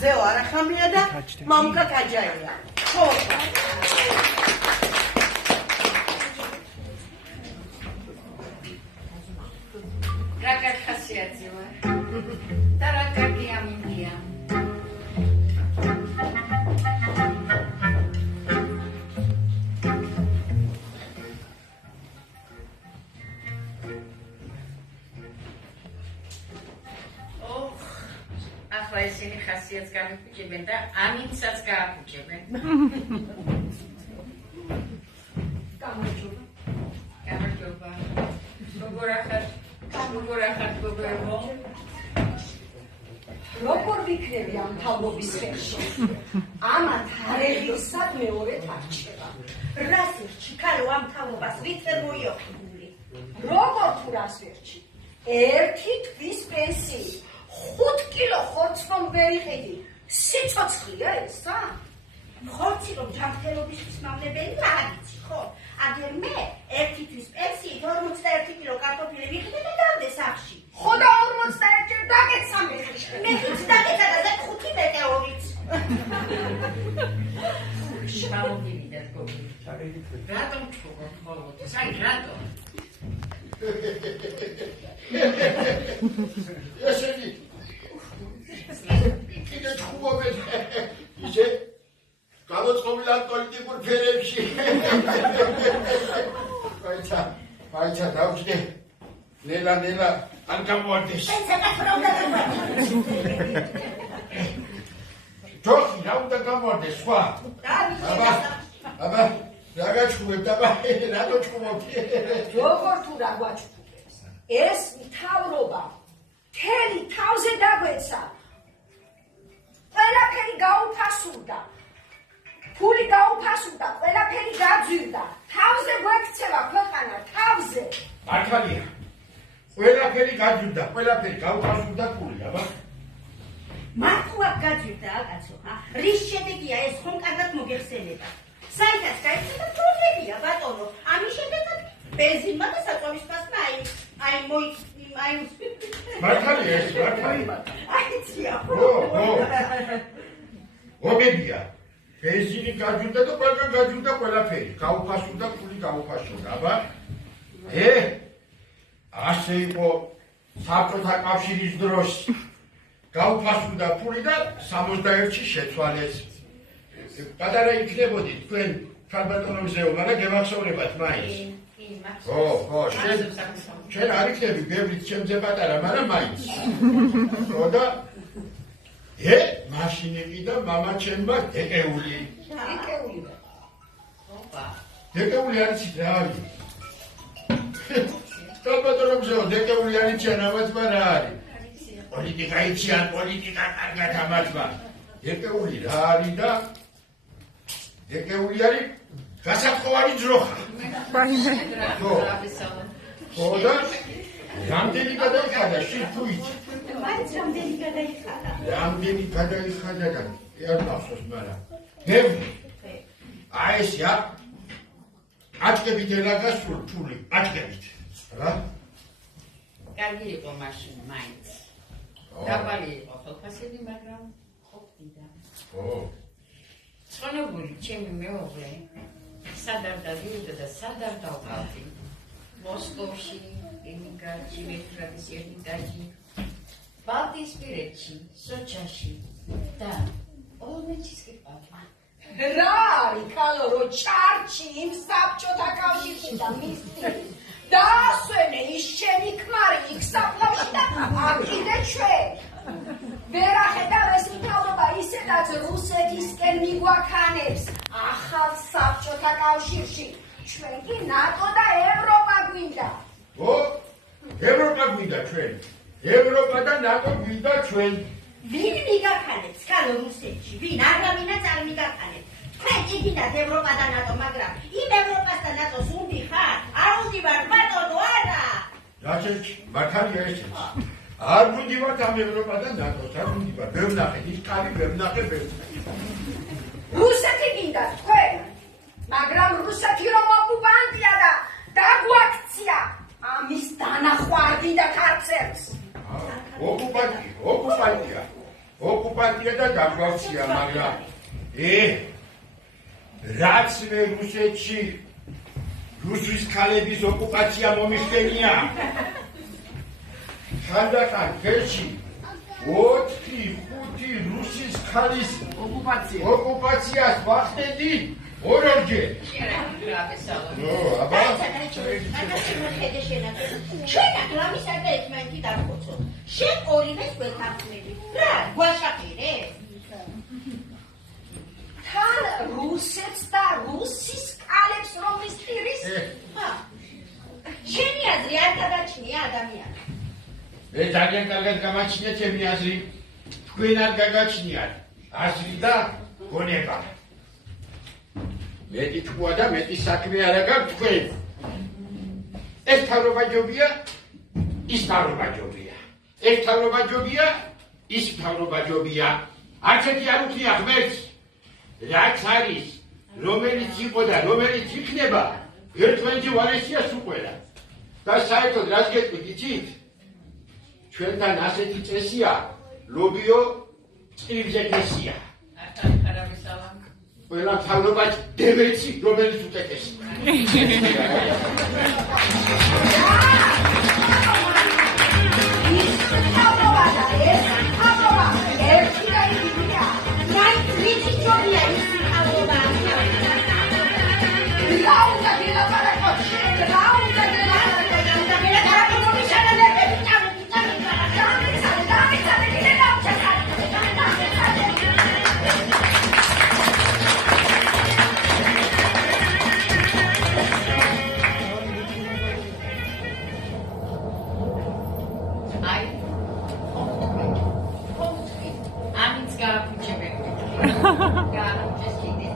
ზეო არახამია და მამკა კაჯაია. ხო. რა ხასიათია? და რა კარგი ამინდია. ახლა ისინი ხასიათს გამიფუჭებენ და ამინცაც გააფუჭებენ. გამარჯობა. როგორ ახარ გოგოებო? როგორ ვიქნები ამ თავობის ხელში? ამათ არեղისად მეორედ არჩევა. რას ვერჩი ქალო ამ თავობას ვიწერ მოიოხებული. როგორ თუ რას ვერჩი? ერთი თვის პენსიი 5 კილო ხორცს რომ ვერიყიდი, სიცოცხლეა ესა? ხორცი რომ ჯანმრთელობისთვის მავნებელი არ იცი, ხო? აგერ მე ერთი თვის პენსიით 41 კილო კარტოფილი ვიყიდე და დავდე სახლში. ხო და 41 დაგეცა მე. მე თვითონ დაგეცა და 5 მეტეორით. შამოვიდეთ გოგო. რატომ თქვენ ხოლმე? საი რატომ? ესენი კიდე თქვობენ ისე გამოწყობილ პოლიტიკურ ფერებში. Paita, დავჭდე. ნელა არ გამოარდეს. ჯოხი რა უნდა გამოარდეს სხვა? აბა რა გაჩხუბებთ აბა რატო ჩხუბობთ? როგორ თუ რა გვაჩხუბებს? ეს მთავრობა თელი თავზე დაგვეცა. ყველაფერი გაუფასურდა. ფული გაუფასურდა, ყველაფერი გაძვირდა. თავზე გვექცევა ქვეყანა, თავზე. მართალია. ყველაფერი გაძვირდა, ყველაფერი გაუფასურდა ფული, აბა. მართლა გაძვირდა აკაცო, რის შედეგია ეს ხომ კარგად მოგეხსენება. საერთოდ გაიცემა პრობლემია ბატონო. ამის შედეგად ბენზინმა და საწვავის პასმა აი მართალია ეს, მართალია. აიცია. ომებია. ბენზინი გაძვირდა და ყველგან გაძვირდა ყველაფერი. გაუფასურდა ფული გაუფასურდა, აბა. ასე იყო საბჭოთა კავშირის დროს. გაუფასურდა ფული და 61-ში შეცვალეს. პატარა იქნებოდი თქვენ ქალბატონებზეო, მაგრამ გემახსოვრებათ მაინც. ხო, შენ არ იქნები ბევრით ჩემზე პატარა, მაგრამ მაინც. ხო და მაშინ იყიდა მამა ჩემმა დეკეული. დეკეული არის რა არის? ქალბატონებზეო, დეკეული არის ამათმა რა არის? პოლიტიკა იციან, პოლიტიკა კარგად ამათმა. დეკეული რა არის და დეკეული არის გასათხოვარი ძროხა. ხო და რამდენი გადაიხადა თუ იცი? მაინც რამდენი გადაიხადა? რამდენი გადაიხადა და არ მახსოვს, მაგრამ ბევრი. აი ესე აჭკებით ელაგასულ ფული, აჭკებით. რა? კარგი იყო მაშინ მაინც. დაბალი იყო ხელფასები, მაგრამ ყოფდიდა. ცხონებული ჩემი მეუღლე სად არ დავიდოდა და სად არ დავყავდი. მოსკოვში, ემიგრაციაში, მეტრატის ემიგრაციაში, ბალტიისპირეთში, სოჩაში და ოლმეჩის კიპავა. რა არის ქალო რო ჩარჩი იმ საბჭოთა კავშირში და მისცი დაასვენე ის შენი ქმარი იქ საფლავში და აკიდე ჩვენ. ვერ ახედავ ეს მთავრობა ისედაც რუსეთისკენ მიგვაქანებს ახალ საბჭოთა კავშირში. ჩვენ კი ნატო და ევროპა გვინდა. ევროპა გვინდა ჩვენ. ევროპა და ნატო გვინდა ჩვენ. ვინ მიგაქანებს ქალო რუსეთში? ვინ? არავინაც არ მიგაქანებს. თქვენ იგინათ ევროპა და ნატო, მაგრამ იმ ევროპას და ნატოს უნდი ხარ? არ უნდი ვარ ბატონო, არა. რაჩეჩ, მართალია ესეც. არ უნდი ვარ ამ ევროპა და ნატოს, არ უნდი ვარ. ვერ ვნახე, ის კარი ვერ ვნახე, ვერ ვნახე. რუსეთი გინდა თქვენ, მაგრამ რუსეთი რომ ოკუპანტია და დაგვაქცია ამის დანახვარდი და ქარცერს. ოკუპანტია. ოკუპაცია და დაბლავშია, მაგრამ რაც მე რუსეთში რუსის ქალების ოკუპაცია მომიხდენია. ხანდახან ხელში 4-5 რუსის ქალის ოკუპაციას ვახდენდი ორჯერ. აბა შენ აგრამისა და ერთმანეთი დაგხოცო. შენ ორივეს გვეთანხმები. რა, გვაშაპირე? თან რუსებს და რუსის კალებს რომ ისწირის? შენი აზრი არ გადაჭნია ადამიანს. მე ძალიან კარგად გამაჩნია ჩემი აზრი. თქვენ არ გაგაჩნიათ აზრი და გონება. მეტი თქვა და მეტი საქმე არა გაქვთ თქვენ. ეს თავრობაჯობია, ის თავრობაჯობია. ეს თავრობაჯობია, ის თავრობაჯობია. არცეთი არ უხდია ღმერთს. რაც არის, რომელიც იყო და რომელიც იქნება, ერთმანეთში ვარესია სუყვერა. და საერთოდ რაც გეტყვით, იცით? ჩვენთან ასეთი წესია, ლობიო წრიბზე გესია. ყველა თავრობაც დემეცი, რომელიც უტეკესია. თავრობა და ეს თავრობა ერთი და იგივეა. მაინც ვიცი ჯობია ის თავრობა. რა უნდა გელაპარაკო შენ? რა უნდა გელაპარაკო? Just kidding.